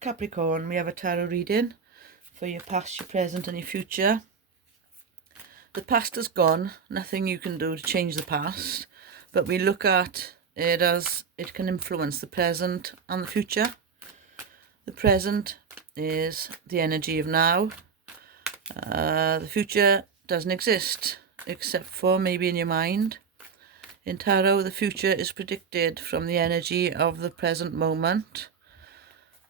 Capricorn, we have a tarot reading for your past, your present and your future. The past is gone, nothing you can do to change the past, but we look at it as it can influence the present and the future. The present is the energy of now. The future doesn't exist, except for maybe in your mind. In tarot, the future is predicted from the energy of the present moment.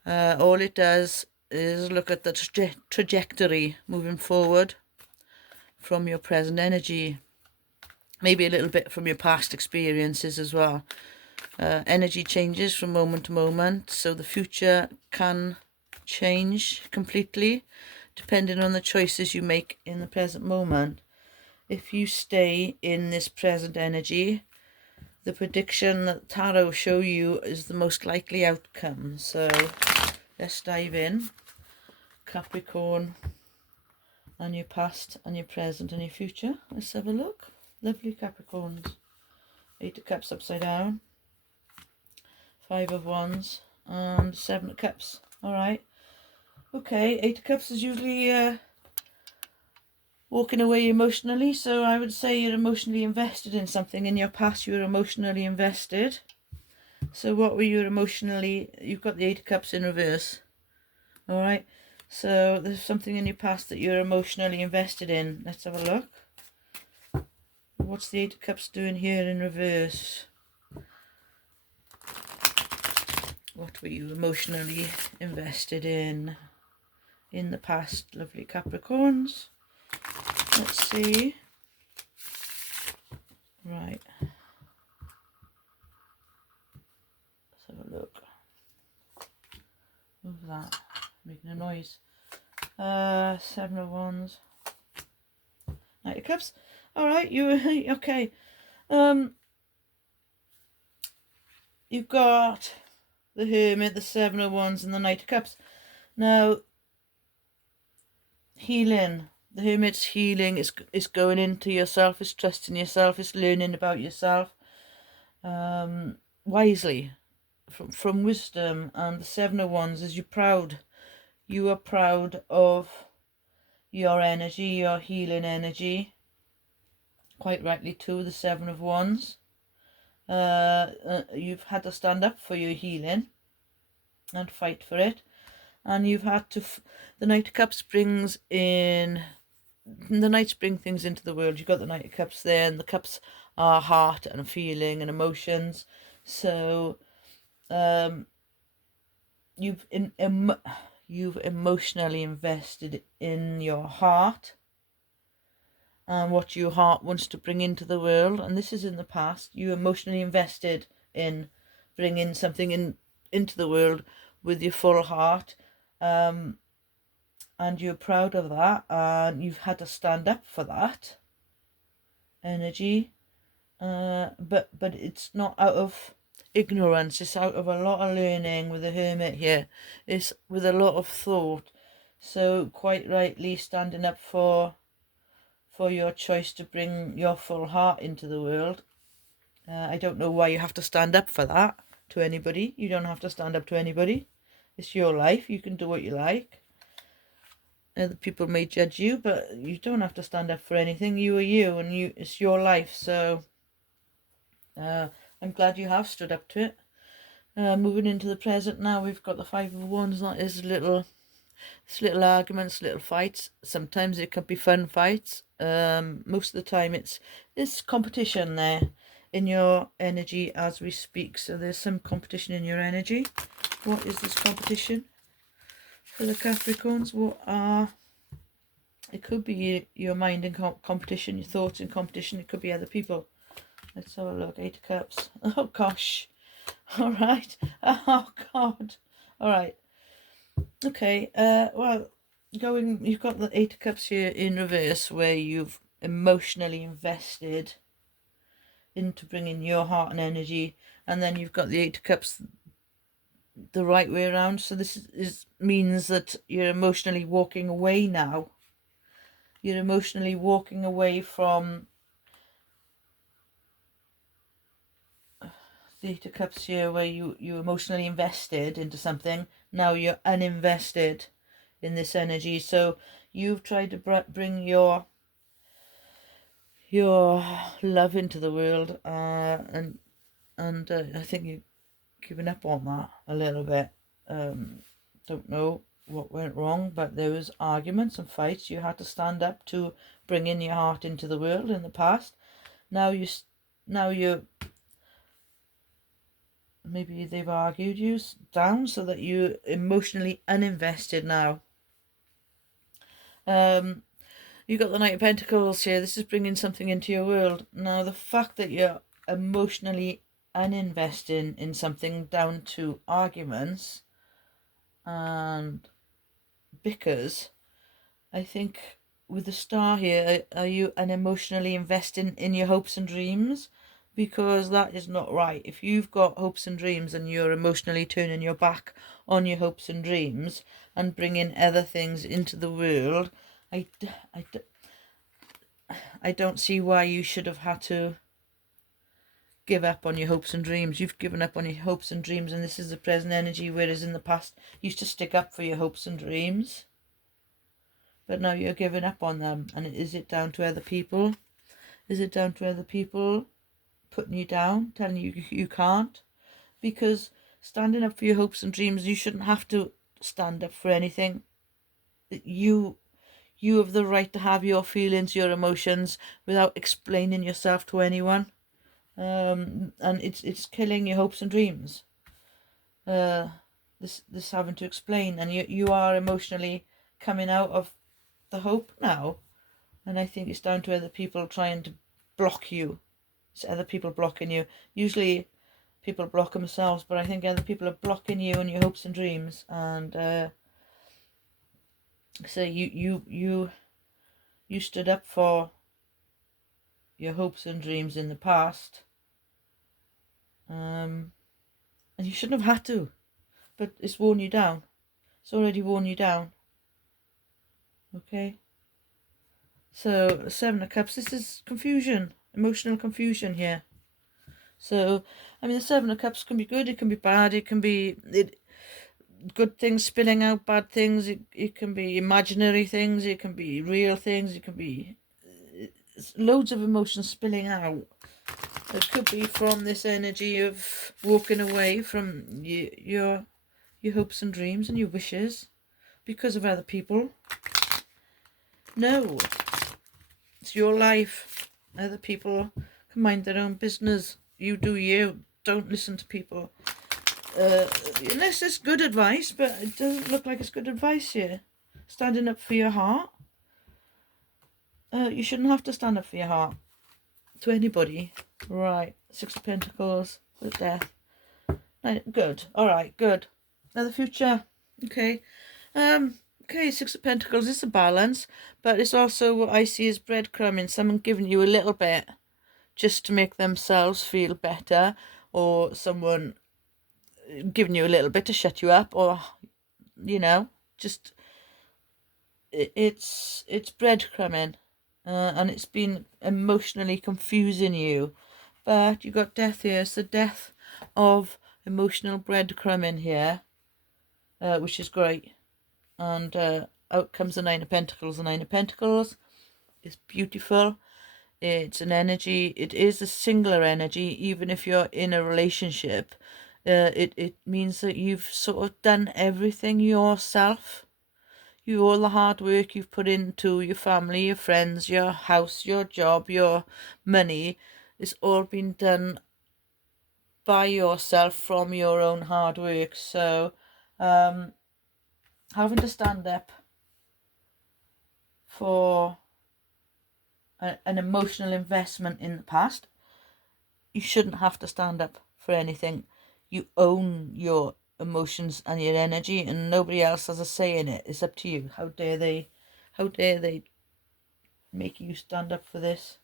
All it does is look at the trajectory moving forward from your present energy, maybe a little bit from your past experiences as well. Energy changes from moment to moment, so the future can change completely depending on the choices you make in the present moment. If you stay in this present energy, the prediction that tarot show you is the most likely outcome. So let's dive in. Capricorn, and your past and your present and your future. Let's have a look. Lovely Capricorns. 8 of Cups upside down, 5 of Wands, and 7 of Cups. Alright. Okay, 8 of Cups is usually walking away emotionally, so I would say you're emotionally invested in something. In your past you were emotionally invested. So what were you emotionally... You've got the 8 of Cups in reverse. Alright, so there's something in your past that you're emotionally invested in. Let's have a look. What's the 8 of Cups doing here in reverse? What were you emotionally invested in the past, lovely Capricorns? Let's see. Right. Let's have a look. Move that. Making a noise. 7 of Wands. 8 of Cups. Alright, you okay. You've got the Hermit, the 7 of Wands, and the Knight of Cups. Now, healing. The Hermit's healing is going into yourself, is trusting yourself, is learning about yourself wisely, from wisdom. And the 7 of Wands is you're proud. You are proud of your energy, your healing energy. Quite rightly too, the 7 of Wands. You've had to stand up for your healing and fight for it. And you've had to... The Knight of Cups brings in... The Knights bring things into the world. You've got the Knight of Cups there, and the Cups are heart and feeling and emotions. So you've emotionally invested in your heart and what your heart wants to bring into the world. And this is in the past. You emotionally invested in bringing something into the world with your full heart. And you're proud of that, and you've had to stand up for that energy. But it's not out of ignorance. It's out of a lot of learning with the Hermit here. It's with a lot of thought. So quite rightly standing up for your choice to bring your full heart into the world. I don't know why you have to stand up for that to anybody. You don't have to stand up to anybody. It's your life. You can do what you like. Other people may judge you, but you don't have to stand up for anything. You are you, and it's your life. So I'm glad you have stood up to it. Moving into the present now, we've got the 5 of Wands. That is little arguments, little fights. Sometimes it can be fun fights. Most of the time it's competition there in your energy as we speak. So there's some competition in your energy. What is this competition for the Capricorns? It could be your mind in competition, your thoughts in competition. It could be other people. Let's have a look. 8 of Cups. Oh gosh. All right. Oh God. All right. Okay. Well, you've got the 8 of Cups here in reverse, where you've emotionally invested into bringing your heart and energy, and then you've got the 8 of Cups the right way around. So this means that you're emotionally walking away now. You're emotionally walking away from the 8 of Cups here, where you emotionally invested into something. Now you're uninvested in this energy. So you've tried to bring your love into the world, and I think you've given up on that a little bit. Don't know what went wrong, but there was arguments and fights. You had to stand up to bring in your heart into the world in the past. Now you maybe they've argued you down so that you're emotionally uninvested now. You got the Knight of Pentacles here. This is bringing something into your world. Now, the fact that you're emotionally uninvested in something down to arguments and bickers, I think with the star here, are you unemotionally investing in your hopes and dreams? Because that is not right. If you've got hopes and dreams and you're emotionally turning your back on your hopes and dreams and bringing other things into the world, I don't see why you should have had to give up on your hopes and dreams. You've given up on your hopes and dreams, and this is the present energy, whereas in the past you used to stick up for your hopes and dreams. But now you're giving up on them. And is it down to other people? Is it down to other people putting you down, telling you you can't? Because standing up for your hopes and dreams, you shouldn't have to stand up for anything. You have the right to have your feelings, your emotions, without explaining yourself to anyone. And it's killing your hopes and dreams. This having to explain, and you are emotionally coming out of the hope now, and I think it's down to other people trying to block you. It's other people blocking you. Usually people block themselves, but I think other people are blocking you and your hopes and dreams. And so you stood up for your hopes and dreams in the past, and you shouldn't have had to, but it's worn you down. It's already worn you down. Okay, so 7 of Cups, this is confusion, emotional confusion here. So I mean, the 7 of Cups can be good, it can be bad, it can be good things spilling out, bad things, it can be imaginary things, it can be real things, it can be loads of emotions spilling out. It could be from this energy of walking away from your hopes and dreams and your wishes because of other people. No, it's your life. Other people can mind their own business. You do you. Don't listen to people. Unless it's good advice, but it doesn't look like it's good advice here. Standing up for your heart. You shouldn't have to stand up for your heart to anybody. Right, 6 of Pentacles with Death. Good. All right, good. Now the future. Okay. Okay, 6 of Pentacles is a balance, but it's also what I see as breadcrumbing. Someone giving you a little bit just to make themselves feel better, or someone giving you a little bit to shut you up, or just it's breadcrumbing, and it's been emotionally confusing you. But you got Death here. It's the death of emotional breadcrumbing here, which is great. And out comes the 9 of Pentacles. The 9 of Pentacles is beautiful. It's an energy. It is a singular energy. Even if you're in a relationship, it means that you've sort of done everything yourself. All the hard work you've put into your family, your friends, your house, your job, your money, it's all been done by yourself from your own hard work. So having to stand up for an emotional investment in the past, you shouldn't have to stand up for anything. You own your emotions and your energy, and nobody else has a say in it. It's up to you. How dare they make you stand up for this?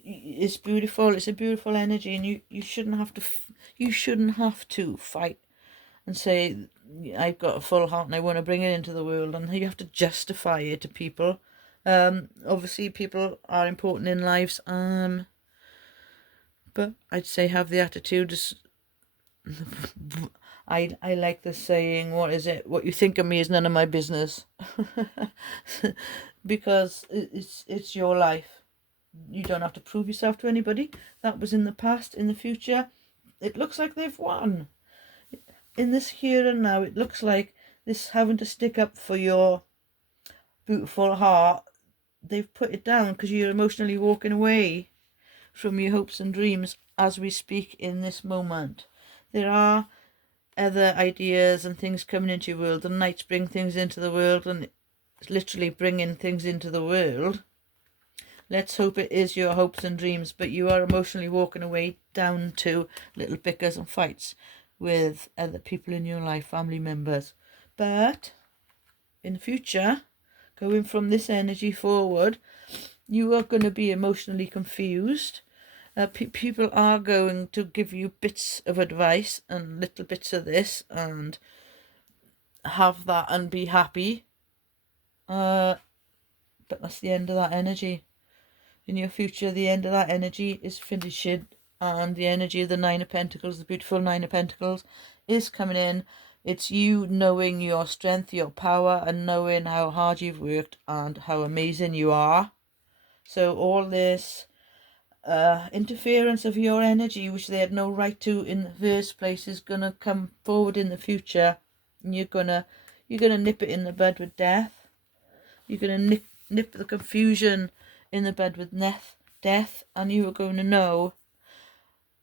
It's beautiful. It's a beautiful energy, and you shouldn't have to fight and say, I've got a full heart and I want to bring it into the world, and you have to justify it to people. Obviously people are important in lives, but I'd say have the attitude. I like the saying, what is it? What you think of me is none of my business. Because it's your life. You don't have to prove yourself to anybody. That was in the past. In the future, it looks like they've won. In this here and now, it looks like this having to stick up for your beautiful heart, they've put it down because you're emotionally walking away from your hopes and dreams as we speak in this moment. There are other ideas and things coming into your world. The nights bring things into the world, and it's literally bringing things into the world. Let's hope it is your hopes and dreams, but you are emotionally walking away down to little bickers and fights with other people in your life, family members. But in the future, going from this energy forward, you are going to be emotionally confused. People are going to give you bits of advice and little bits of this and have that and be happy. But that's the end of that energy. In your future, the end of that energy is finishing, and the energy of the Nine of Pentacles, the beautiful Nine of Pentacles, is coming in. It's you knowing your strength, your power, and knowing how hard you've worked and how amazing you are. So all this interference of your energy, which they had no right to in the first place, is gonna come forward in the future, and you're gonna nip it in the bud with death. You're gonna nip the confusion in the bud with death, and you are going to know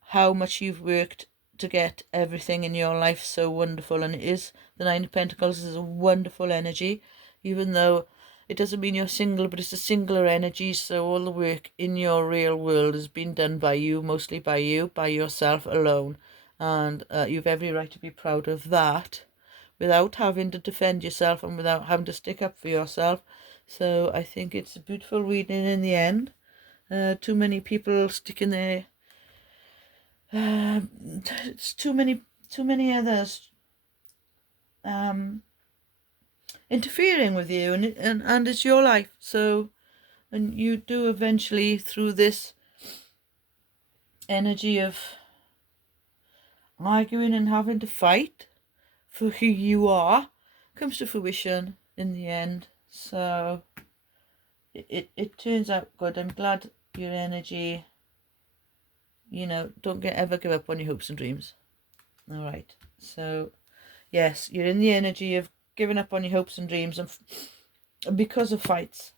how much you've worked to get everything in your life so wonderful. And it is, the Nine of Pentacles is a wonderful energy, even though it doesn't mean you're single, but it's a singular energy. So all the work in your real world has been done by you, mostly by you, by yourself alone. And you've every right to be proud of that, without having to defend yourself and without having to stick up for yourself. So I think it's a beautiful reading in the end. Too many people sticking their it's too many others interfering with you, and it's your life. So, and you do eventually, through this energy of arguing and having to fight for who you are, comes to fruition in the end. So it turns out good. I'm glad your energy, don't ever give up on your hopes and dreams. All right. So yes, you're in the energy of giving up on your hopes and dreams, and because of fights.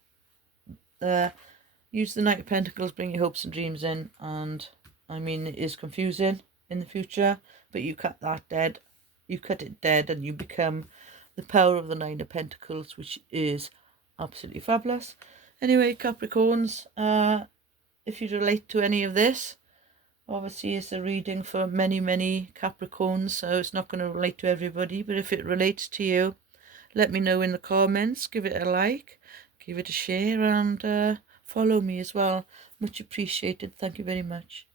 Use the Knight of Pentacles, bring your hopes and dreams in, and I mean, it is confusing in the future, but you cut that dead. You cut it dead, and you become the power of the Nine of Pentacles, which is absolutely fabulous. Anyway, Capricorns, if you relate to any of this, obviously it's a reading for many Capricorns, so it's not going to relate to everybody, but if it relates to you, let me know in the comments. Give it a like, give it a share, and follow me as well. Much appreciated. Thank you very much.